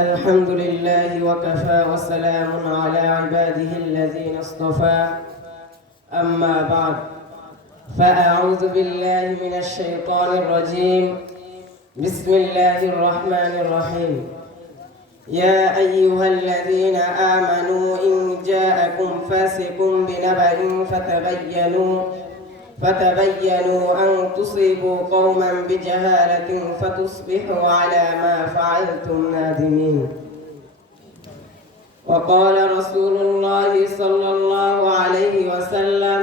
الحمد لله وكفى وسلام على عباده الذين اصطفى أما بعد فأعوذ بالله من الشيطان الرجيم بسم الله الرحمن الرحيم يا أيها الذين آمنوا إن جاءكم فاسق بنبأ فتبينوا أن تصيبوا قوما بجهالة فتصبحوا على ما فعلتم نادمين وقال رسول الله صلى الله عليه وسلم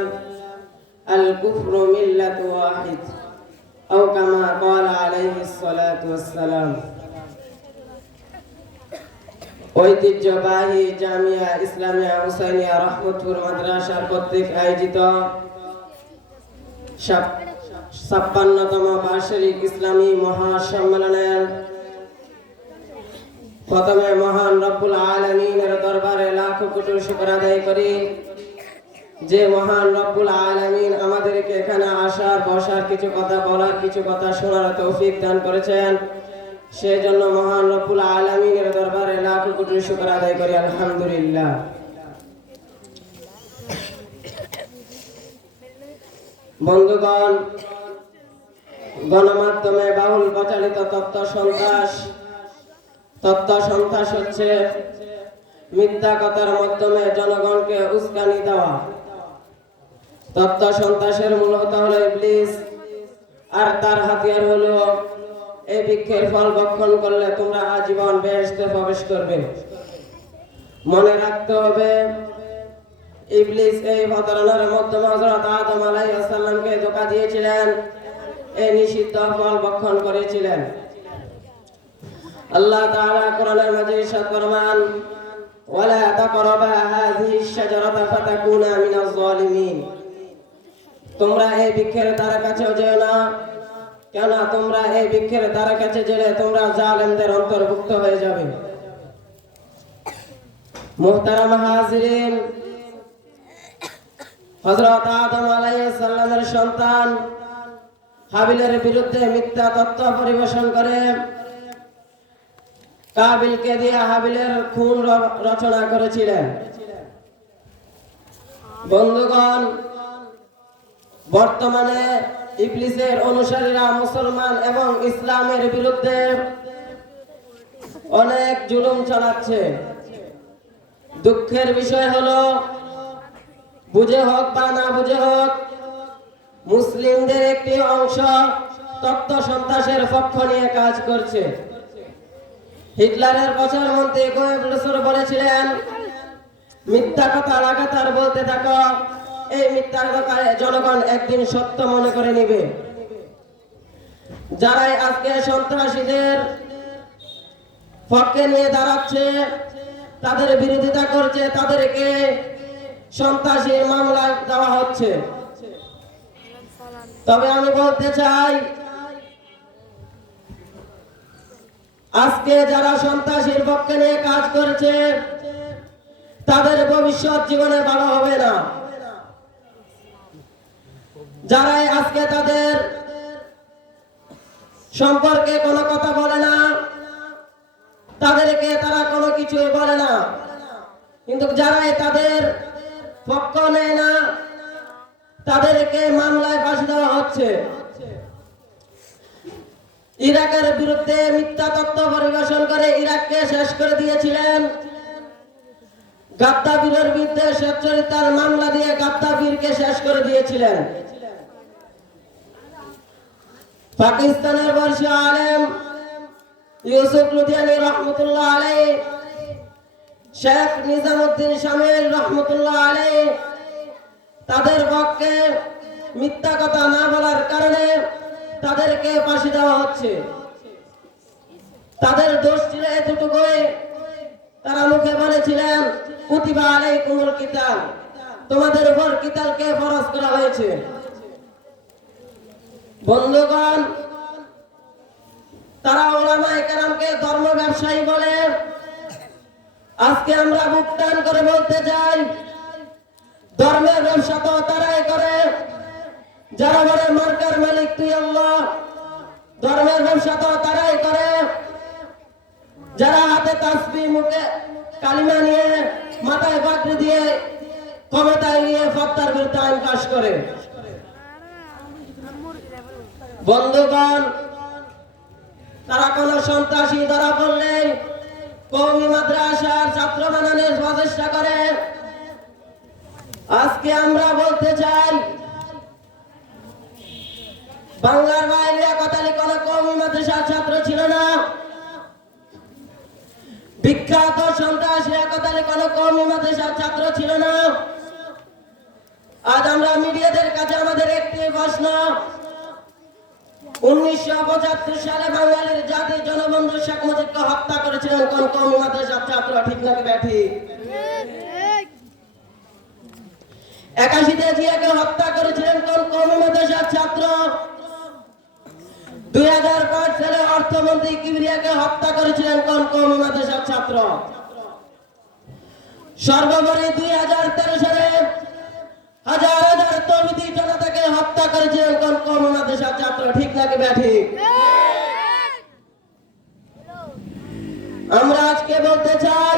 الكفر ملة واحد أو كما قال عليه الصلاة والسلام ঐতিহ্যবাহী জামিয়া ইসলামিয়া হুসাইনিয়া রহমতপুর মাদ্রাসার কর্তৃক আয়োজিত ৫৬তম বার্ষিক ইসলামী মহাসম্মেলনের প্রথমে মহান রব্বুল আলামিনের দরবারে লাখ কোটি শুকর আদায় করি যে মহান রব্বুল আলামিন আমাদেরকে এখানে আসার বসার কিছু কথা বলার কিছু কথা শোনার তৌফিক দান করেছেন সেজন্য মহান রব্বুল আলামিনের দরবারে লাখ কোটি শুকর আদায় করি আলহামদুলিল্লাহ। বন্ধুগণ, গণমাধ্যমে বাহুল প্রচালিত তথ্য সন্ত্রাস হচ্ছে মিথ্যা কথার মাধ্যমে জনগণকে উস্কানি দেওয়া। তথ্য সন্ত্রাসের মূল হোতা হলো ইবলিস আর তার হাতিয়ার হলো এই বৃক্ষের ফল ভক্ষণ করলে তোমরা আজীবন বেহেশতে প্রবেশ করবে। মনে রাখতে হবে ইবলিস এই প্রতারণার মাধ্যমে হযরত আদম আলাইহিস সালামকে ধোঁকা দিয়েছিলেন, এই নিষিদ্ধ ফল ভক্ষণ করেছিলেন। আল্লাহ তাআলা কোরআনের মাঝে ইরশাদ ফরমান ওয়ালা তাকরাবা হাযিহিশ শাজারাতা ফাতাকুনা মিনাজ জালিমিন, তোমরা এই বৃক্ষের দ্বারা কাছেও যেও না, কেন তোমরা এই বৃক্ষের দ্বারা কাছে গেলে তোমরা জালেমদের অন্তর্ভুক্ত হয়ে যাবে। মুহতারাম হাজিরিন, হযরত আদম আলাইহিস সালামের সন্তান হাবিলের বিরুদ্ধে মিথ্যা তথ্য পরিবেশন করে কাবিলকে দিয়ে হাবিলের খুন রচনা করেছিলেন। বন্ধুগণ, বর্তমানে ইবলিসের অনুসারীরা মুসলমান এবং ইসলামের বিরুদ্ধে অনেক জুলুম চালাচ্ছে। দুঃখের বিষয় হলো বুঝে হোক বা না বুঝে হোক মুসলিমদের একটি অংশ তথ্য সন্ত্রাসের পক্ষ নিয়ে কাজ করছে। হিটলারের প্রধানমন্ত্রী গোয়েবলস বলেছিলেন মিথ্যা কথা লাগাতার বলতে থাকো, এই মিথ্যার কথায় জনগণ একদিন সত্য মনে করে নেবে। যারাই আজকে সন্ত্রাসীদের পক্ষে নিয়ে দাঁড়াচ্ছে, তাদের বিরোধিতা করছে, তাদেরকে সন্ত্রাসীর মামলা দেওয়া হচ্ছে। তবে আমি বলতে চাই আজকে যারা সন্ত্রাসীর পক্ষে নিয়ে কাজ করছে তাদের ভবিষ্যৎ জীবনে ভালো হবে না। যারাই আজকে তাদের সম্পর্কে কোনো কথা বলে না, তাদেরকে তারা কোনো কিছুই বলে না, কিন্তু যারাই তাদের পক্ষ নেয় না তাদেরকে মামলায় ফাঁসি দেওয়া হচ্ছে। ইরাকের বিরুদ্ধে মিথ্যা তথ্য পরিবেশন করে ইরাককে শেষ করে দিয়েছিলেন। গাদ্দাফির বিরুদ্ধে স্বেচ্ছাচারিতার মামলা দিয়ে গাদ্দাফিরকে শেষ করে দিয়েছিলেন। পাকিস্তানের বর্ষীয় আলেম ইউসুফ লুধিয়ানি রহমতুল্লাহ আলাইহি, শেখ নিজামুদ্দিন শামিল রহমতুল্লাহ আলাইহি, তাদের পক্ষে মিথ্যা কথা না বলার কারণে তাদেরকে ফাঁসি দেওয়া হচ্ছে। তাদের দোষ ছিল এতটুকুই, তারা মুখে বলেছিলেন কুতিবা আলাইকুমুল কিতাল, তোমাদের উপর কিতালকে ফরজ করা হয়েছে। বন্ধুগণ, তারা উলামায়ে কেরামকে ধর্ম ব্যবসায়ী বলে। আজকে আমরা বুক টান করে বলতে চাই ধর্মের ব্যবসা তো তারাই করে যারা বলে মার্কার মালিক তুই আল্লাহ। ধর্মের ব্যবসা তো তারাই করে যারা হাতে তাসবিহ মুখে কালিমা নিয়ে মাথায় পাগড়ি দিয়ে ক্ষমতায় নিয়ে ফত্তার বিরুদ্ধে আইন পাশ করে। বন্ধুগণ, তারা কোন সন্ত্রাসী ধরা পড়লে কওমি মাদ্রাসার ছাত্র বানানোর প্রচেষ্টা করে। আজকে আমরা বলতে চাই, বাংলার বাইরে একাধারে কোন কওমি মাদ্রাসার ছাত্র ছিল না। বিখ্যাত সন্ত্রাসী একাধারে কোন কওমি মাদ্রাসার ছাত্র ছিল না। আজ আমরা মিডিয়াদের কাছে আমাদের একটি প্রশ্ন, 1975 সালে বাঙালির জাতির জনবন্ধু শেখ মুজিবকে হত্যা করেছিলেন কোন কওমি মাদ্রাসার ছাত্র? ঠিক নাকি ব্যাঠিক? 81-তে জিয়াকে হত্যা করেছিলেন কোন কওমি মাদ্রাসার ছাত্র? 2005 সালে অর্থমন্ত্রী কিবরিয়াকে হত্যা করেছিলেন কোন কওমি মাদ্রাসার ছাত্র? সর্বোপরি 2013 সালে হাজার হাজার তৌহিদি জনতাকে হত্যা করেছিলেন কোন কওমি মাদ্রাসার ছাত্র? ঠিক নাকি ব্যাঠিক? আমরা আজকে বলতে চাই,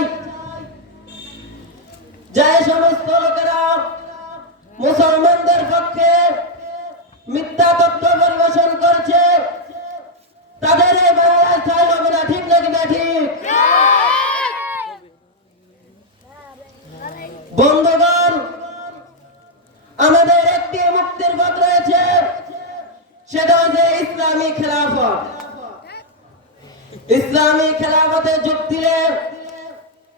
যে সমস্ত লোকেরা মুসলমানদের পক্ষে মিথ্যা তথ্য পরিবেশন করছে, তাদের এই বাংলায় ঠাঁই হবে না। ঠিক নাকি ব্যাঠিক? বন্ধুগণ, আমাদের একটি মুক্তির পথ রয়েছে, সেটা হচ্ছে ইসলামী খেলাফত। ইসলামী খেলাফতে যোগ দিলে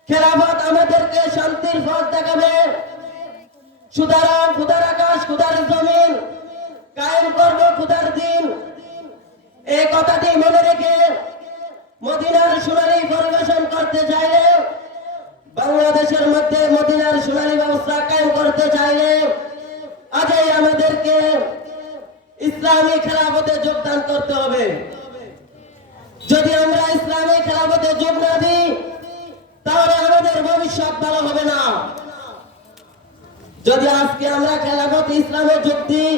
খেলাফত আমাদেরকে শান্তির পথ দেখাবে। সুতরাং খুদার আকাশ, খুদার জমিন কায়েম করব খুদার দিন, এই কথাটি মনে রেখে মদিনার সোনালী পরিবেশন করতে চাইলে, বাংলাদেশের মধ্যে মদিনার সোনালী ব্যবস্থা কায়েম করতে চাইলে আজই আমাদেরকে ইসলামী খেলাফতে যোগদান করতে হবে। যদি আমরা ইসলামী খেলাফতে যোগ না দিই, তাহলে আমাদের ভবিষ্যৎ ভালো হবে না। যদি আজকে আমরা খেলাফত ইসলামে যোগ দিই,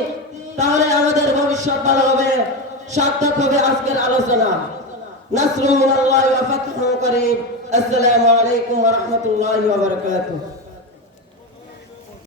তাহলে আমাদের ভবিষ্যৎ ভালো হবে, সার্থক হবে আজকের আলোচনা। নাসরুম মিনাল্লাহি ওয়া ফাতহুন করিম। আসসালামু আলাইকুম ওয়া রাহমাতুল্লাহি ওয়া বারাকাতুহু।